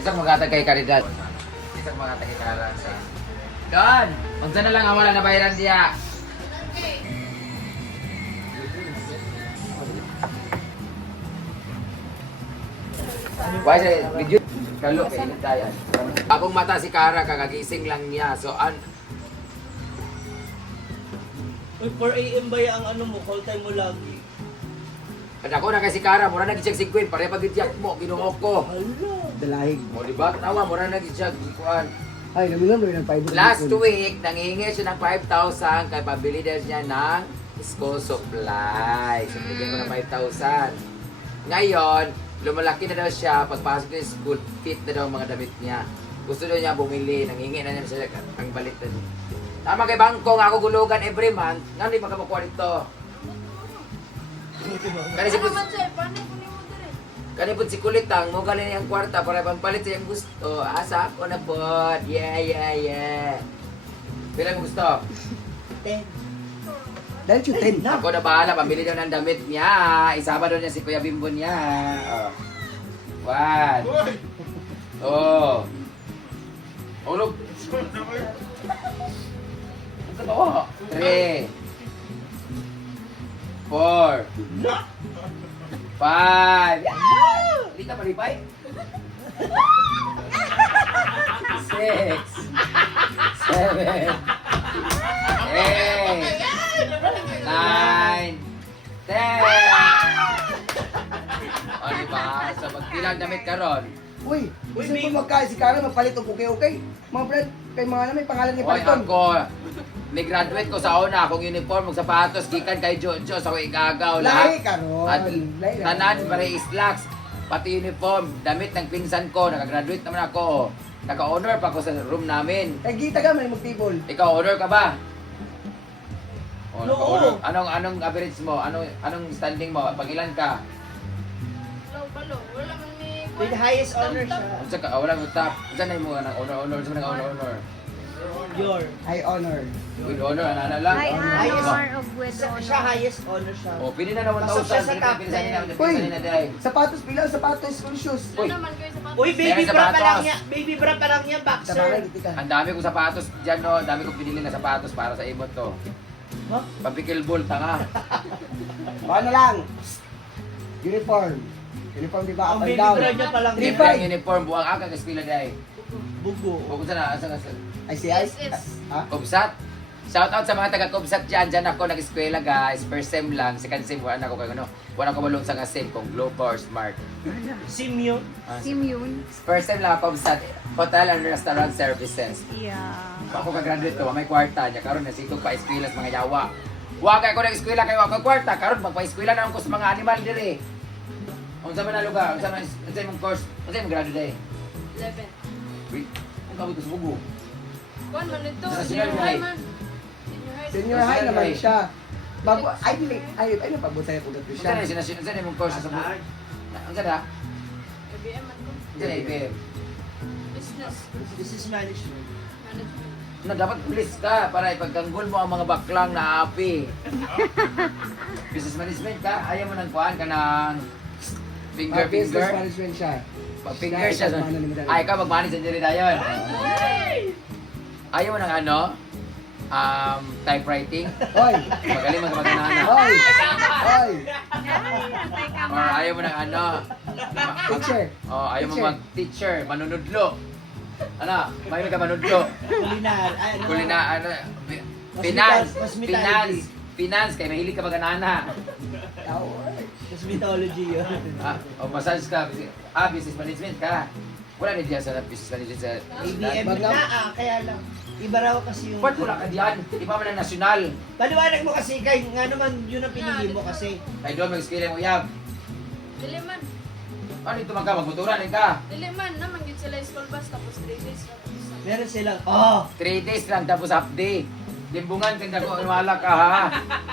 Isang magatag kay Caridad. Isang magatag kay Caridad sa... Don! Magsa na lang ang wala na bayaran diya. Why say video kalo kay dayan. Akong mata si Kara kagagising lang niya. So Uy, 4 AM ba ang ano mo? Call time mo lagi. At ako na kay si Kara, mura na gi-check si Queen, pare pag-check mo, ginuok ko. Hala. Dalahig. O diba? Tawa, mura na gi-check, kuan. Ay, naminom rin ng 500. Last week, nangihingi siya ng 5,000 kay pabili daw niya ng school supply. So, bigyan ko ng 5,000. Ngayon, lumalaki na daw siya, pagpasok ng school, fit na daw ang mga damit niya. Gusto daw niya bumili, nangihingi na niya siya ang balit na niya. Tama kay Bangkong, ako gulugan every month. Nga hindi makapakuha dito. Kani si Kani po si Kulitang, mo galing niyang kwarta para pampalit sa iyang gusto. Asa ako na po. Yeah. Pila mo gusto? 10. Dahil yung 10 na. Ako na bahala, pamili daw ng damit niya. Isama daw niya si Kuya Bimbo niya. Oh. 1. Oh. Ulog. Ang katawa. 3. 4. 5. Hindi ka malipay? 6. 7. 8. 9. 10. O diba? So magbilang damit ka ron. Uy, gusto mo magkain si Kara, magpalit o okay. Mga friend, kay mga may pangalan ni Oy, Paliton. ako, may graduate ko sa una, akong uniform, mag sapatos, gikan kay Jojo, sa ko igagaw, Lahi ka ron. At Lahi. tanan, pare slacks, pati uniform, damit ng pinsan ko, nakagraduate naman ako. Naka-honor pa ako sa room namin. Kay Gita ka, may mag-table. Ikaw, honor ka ba? O, Oo. naka-honor. Anong average mo? Anong standing mo? Pag ilan ka? With highest honor siya. Unsa ka? Wala mo top. Unsa na mo nang honor? Unsa nang honor? Your. High honor. With honor, ana lang. High Highest- honor of with Siya highest honor siya. Oh, pili na 1,000. Pasok siya sa top Pili sa nila, ten. pili sa nila dai. Sapatos, pila sapatos, school shoes. Uy, Uy, baby Meron bra pa sapatos. lang niya. Baby bra pa lang niya, Sa boxer. bagay, Gita ka. ang dami kong sapatos diyan no, ang dami kong pinili na sapatos para sa ibot to. Huh? Papikil ball tanga. Ano lang? Uniform. Uniform di ba? Ang Up and baby down. bra niya pa lang Three niya. five. Yung uniform buang aga kasi pila dai. Bugo. Bukod sa na, asa Ay, si Ice. Ha? Kubsat. Shout out sa mga taga Kubsat diyan. Diyan ako nag-eskwela guys. First sem lang, second sem wala na ako kay ano. Wala ko balong sa sem kung Global Smart. Simyon. Simeon. First sem lang Kubsat. Hotel and Restaurant Services. Yeah. Ako ka-graduate to, may kwarta niya. Karon nasitog pa eskwela sa mga yawa. Wa kay ko nag-eskwela kay wa ko kwarta. Karon magpa-eskwela na ako sa mga animal dire. Unsa man na lugar? Unsa imong course? Unsa imong graduate day? 11. Wait, ang kabot sa bugo. Kuan man ito, Sa senior senior high high. man. Senior high naman High. siya. Bago, ay napabot sa'yo kung gato Unsa na siya. unsa imong course sa bugo? Unsa da? IBM man ko. Unsa na IBM? Business Business management. management. Na dapat pulis ka para ipagtanggol mo ang mga baklang na api. Business management ka, ayaw mo nang kuhaan ka ng finger. Business management siya. Pag finger siya. Ano ni Madali? Ay, ikaw mag-manage sa diri dayon. Ayaw mo ng ano? Typewriting? Hoy! Magaling magmaganahan. Hoy! Hoy! Or ayaw mo ng ano? Teacher! Ayaw mo Teacher. mag-teacher, manunudlo. Ano? May ka manudlo. Kulinar. Ay, ano? Kulina, ano? Finance. Hospitality. Finance. Kaya mahilig ka maganana. Cosmetology yun. Massage ka. Business management ka. Wala na diyan sa business management sa ABM Bagam. na kaya lang. Iba raw kasi yung... Ba't wala ka diyan? Iba man ang nasyonal. Paliwanag mo kasi kay nga naman yun ang pinili mo kasi. Kaya doon mag-skill mo yab. Dili man. Ano ito magmotoran ka? Dili man naman gid sila school bus tapos 3 days lang. Meron silang, oh, 3 days lang tapos half day. Limbungan kanda ko, wala ka ha.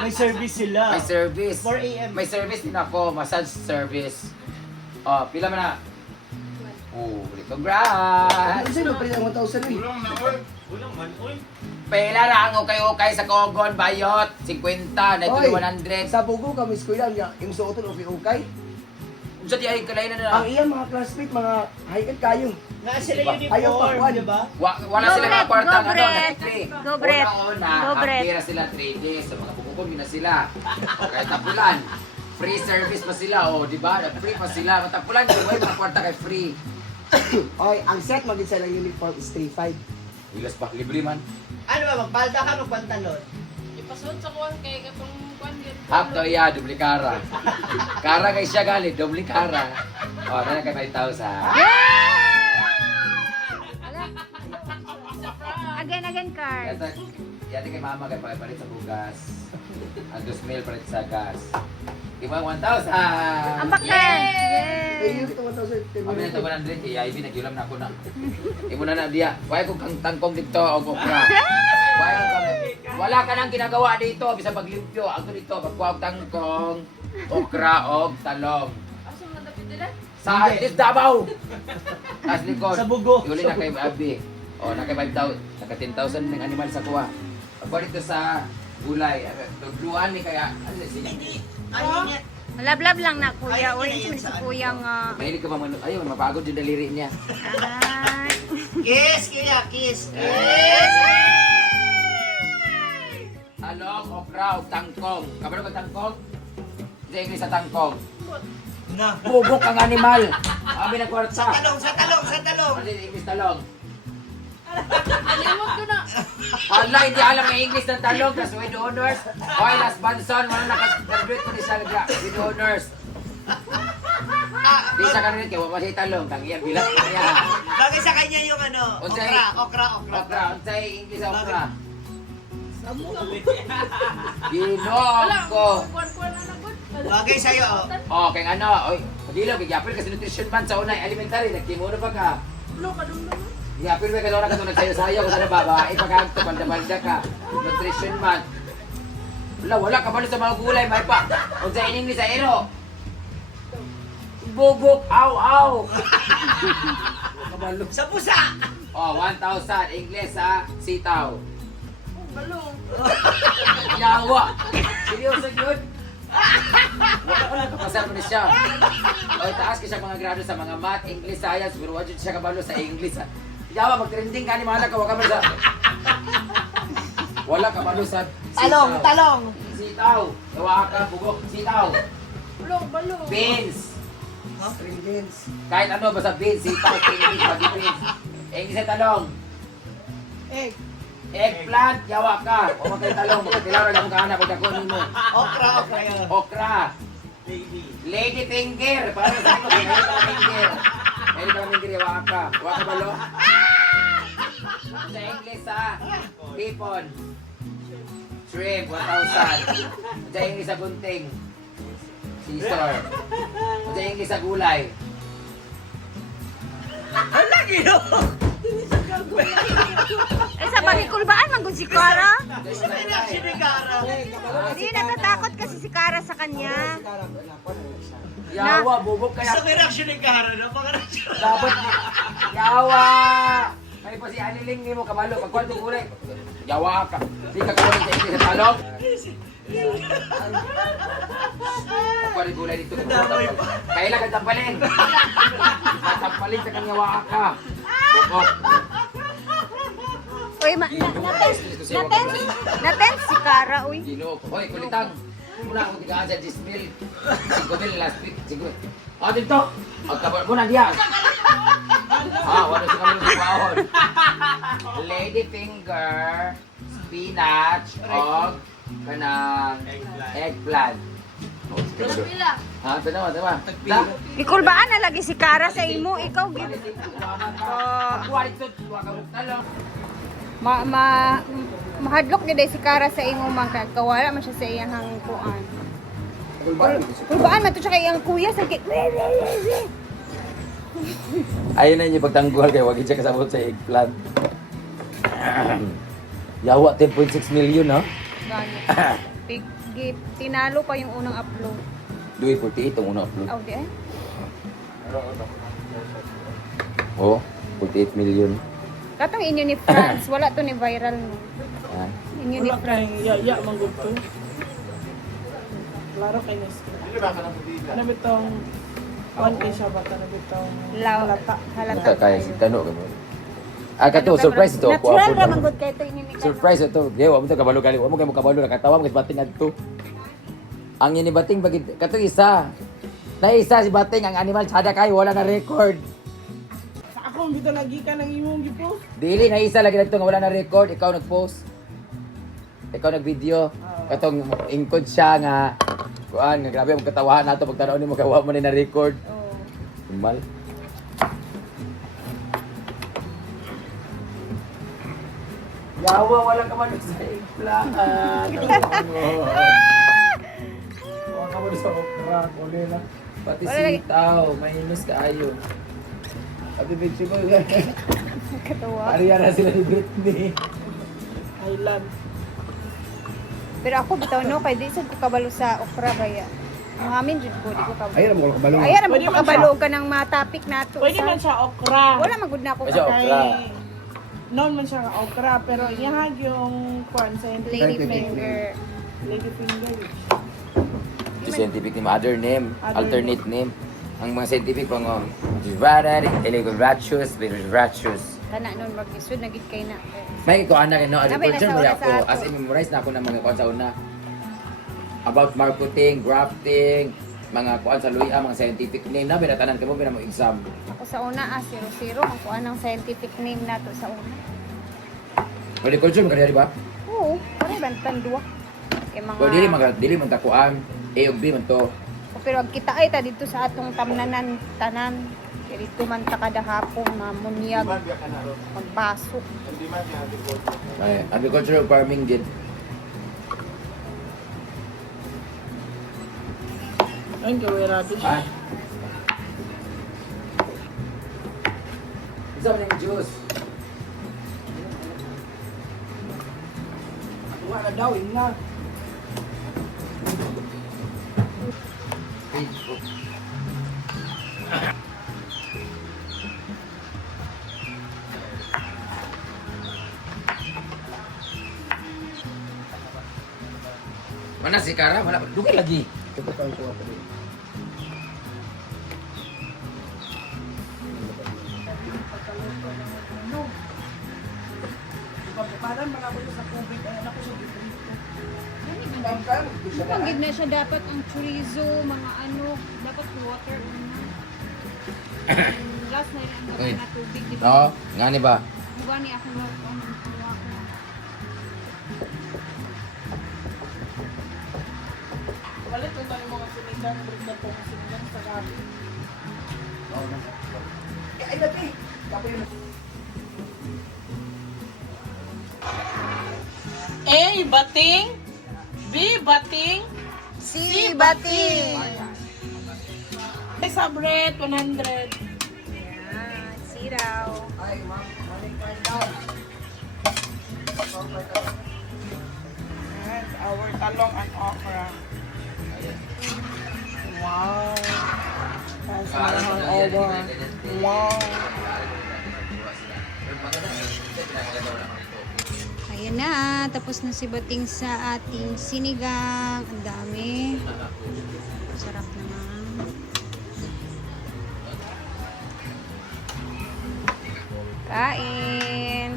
may service sila. May service. 4 a.m. May service din ako, massage service. Pila man na? Oh, congrats! Ano sa'yo magpalit ang 1,000 eh? Pila na ang ukay-ukay sa Kogon, Bayot, 50, na ito Hoy, 100. Sa Bugo kami eskwela, yung suoton okay. Sa di ay kalainan Ang na. iya mga classmate, mga high-end kayo. Na sila Ayaw pa, uniform, Juan. di ba? Wala Go, sila Brett, mga kwartang go, ano, Brett. nag-free. Go, Brett. Una-una, Go, Brett. hapira sila 3 days. Sa mga bukukog na sila. Kahit tapulan. Free service pa sila, oh, di ba? Free pa sila. Matapulan, di ba? Mga kwarta kay free. Okay, ang set maging sa ng uniform is 3-5. Hilas pa, libre man. Ano ba, magpalda ka ng pantalon? Ipasod sa kuwan kay katong kuwan yun. Half to iya, dubli kara. Kara kay siya gali, dubli kara. Oh, na kay 5,000. Again, card. Yati kay mama kay palit sa bugas. Ang 2,000 palit sa gas. Ibang 1,000. Ang bakan! Eh, Yay! yun ito 1,000. Kami na ito 100, kaya Ivy, nagyulam na ako na. Imo na na diya. Why kung kang tangkong dito o okra? Why kung kang... Wala ka nang ginagawa dito, bisa paglimpyo. Ako dito, pagkuha tangkong, okra o talong. Asa man dapat dila? Sa Atis Davao! As likod. Sa bugo. Yuli na kay Abi. O, na kay 5,000. Naka 10,000 ng animal sa kuha. Pagkuha dito sa gulay. Tugluan ni kaya... Ano siya? Malablab lang na kuya. Uy, si kuyang... Mahilig ka ba man? Ayun, mapagod yung daliri niya. Ay. Kiss, kaya, kiss. Talong, okra, o tangkong. Kabalo ka tangkong? Sa English sa tangkong. Na. Bubok ang animal. Kami na kwarta. Sa talong, sa talong, sa talong. Ano yung English talong? Alimot ko na. Hala, hindi alam ang English ng talong. Tapos with honors. Oy, last Banson. Wala nakagraduate ko ni Salga. With honors. Di sa kanina, kaya wala siya talong. Tangiyan, bilat ko niya. Bagay sa kanya yung ano, Unsay? okra. Okra, unsay English sa okra. Wala. Ginoo ko. Kuwan-kuwan na nagod. Bagay sa'yo, oh. Oh, kaya ano, oy, pagdilaw, kaya kasi nutrition man sa unay, elementary, nagkimuno pa ka. Ulo ka dun dun. Ya, pero may kanora ka ito nagsayo-sayo kung ano babae, pagkakto, balda-balda ka. Nutrition man. Wala ka ba sa mga gulay, may pa. Kung sa ining ni sa ero. Bubok, aw. Kabalo. Sa pusa! Oh, 1,000. English sa sitaw. Oh, balong. Yawa. Seryoso yun? Wala kapasal mo na siya. O, taas ka siya mga grado sa mga math, English, science, pero wala siya kabalo sa English. Yawa, mag-trending ka ni mga anak, wala ka sa... Wala ka balo sa Talong, sitaw. talong. Sitaw. Yawa ka, bugok, sitaw. Balong. Beans. String beans. Kahit ano, basta beans, sitaw, beans, beans. English sa talong. Egg. Eggplant, yawa ka. O magkay talong, magkatilaw na mga anak, pagkakunin mo. Okra yun. Okra. Lady. Lady finger. Para sa ko, lady finger. Lady finger, yawa ka. Yawa ka balo? Sa English sa pipon. Shrimp, 1,000. Sa English sa gunting. Scissor. Sa English sa gulay. Hala, gino! Eh, sa balikulbaan, manggod si Kara. Sa reaction ni Cara. Hindi, natatakot kasi si Kara sa kanya. Yawa, bubok Sa kaya. reaction ni Cara, no? Pag-reaction. Dapat yawa. Kaya pa si Aliling ni mo kabalo. Pagkuhan itong gulay. Yawa ka. Di ka kawalan sa English sa talong. Pagkuhan yung gulay dito. Kailan ka tampalin. Tampalin sa kanya yawa ka. Bukok. Uy, natense si Kara, uy. Ginoo ko. Hoy, kulitang. Muna ako tigaan sa 10,000. 5,000 last week. Siguro. O, dito. Magkabar mo na diyan. Wala sa kami ng bawon. Lady finger, spinach, o kanang eggplant. Pila. Ha, tama. Ikulbaan na lagi si Kara sa imo, ikaw gid. Mahadlok gid si Kara sa imo man kay kawala man siya sa iyang kuan. Kulbaan man to siya kay iyang kuya sa Ayun na yung pagtanggol kay wag siya kasabot sa eggplant. Yawa 10.6 million, no? Big gift. Tinalo pa yung unang upload. 2.48 ang unang upload. Oh, di eh. Oh, 48 million. Katong inyo ni France, wala to ni viral no. Yan. Inyo ni France. Ya, manggod to. Klaro kay Nestor. Ano ba itong Awan kay siya baka na bitaw. Halata Ika kaya si Tano ka mo. Kato, surprise ito. Natural ra man gud kay ito ini ni Surprise ito. Di, wala mo ito kabalo gali. Wala mo kayo kabalo. Nakatawa mo bating adto. Ang ini bating bagid kato isa. Na isa si bating ang animal sada kayo wala na record. Sa akong bitaw lagi ka nang imong gipost. Dili na isa lagi dito nga wala na record, ikaw nag-post. Ikaw nag-video. Katong ingkod siya nga kuan nga grabe ang katawahan nato pag tanaw nimo kay wa mo ni na record. Oh. Mal. Yawa wala ka man sa impla. Wala ka man sa okra, uli na. Pati Wala lagi. sitaw, mainos kaayo. Pati vegetable. Katawa. Pariya na sila ni Britney. Highland. Pero ako bitaw no kay di sad ko kabalo sa okra baya. Mahamin jud ko di ko kabalo. Ayun mo kabalo. Ayan Pwede mo man kabalo ka ng mga topic nato. Pwede man siya okra. Wala magud na ako Siya ka okra. Noon man siya okra pero iyahag yung kwan sa lady finger. lady finger. Yung scientific name, other name, Other alternate name. Ang mga scientific mga Eligoratius, Virus. Kana nun mag-isud nagit kay na. May ikaw anak no Nabay agriculture na mo sa ako oras as ako. in memorize na ako ng mga kuan sa una. About marketing, grafting, mga kuan sa luya, mga scientific name na binatanan ka mo mo exam. Ako sa una 00 ang kuan ang scientific name nato sa una. Agriculture mo kaya di ba? Oo, pare bantan duwa. Kay mga Pero dili man ka kuan, A ug B man to. pero ag kita ay ta dito sa atong tamnanan tanan. Kaya dito man ta kada hapon mamunyag magpasok. Ay, agricultural farming din. Ayun kay radish. Ah. Isa man yung juice. Wala na daw ina. Facebook. Mana si Kara? Mana? Dugay lagi. Ito pa ang kuha pa rin. Parang malabo sa COVID ay ako sa dito. Pagid na siya dapat ang chorizo, mga ano, dapat water una. Last na rin ang Uy. na tubig, di ba? Oo, nga ni ba? Ang gani ako na water. Palit na tayo mga sinigang, brinda po mga sinigang sa gabi. Ay, nabi. Tapos yun. A, bating. B, bating. C, bating! Ay, sabret, 100. Yan, siraw. Ay, ma'am. Maling kain daw. Yes, our talong and okra. Wow. That's over. Wow. Ayan na, tapos na si Bating sa ating sinigang. Ang dami. Sarap naman. Kain!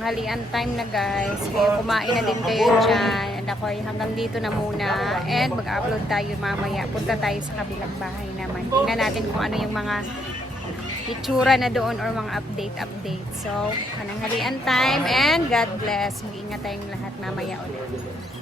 Halian time na guys. Kaya kumain na din kayo dyan. And ako ay hanggang dito na muna. And mag-upload tayo mamaya. Punta tayo sa kabilang bahay naman. Tingnan natin kung ano yung mga itsura na doon or mga update. So, kanang halian time and God bless. Mag-ingat tayong lahat mamaya ulit.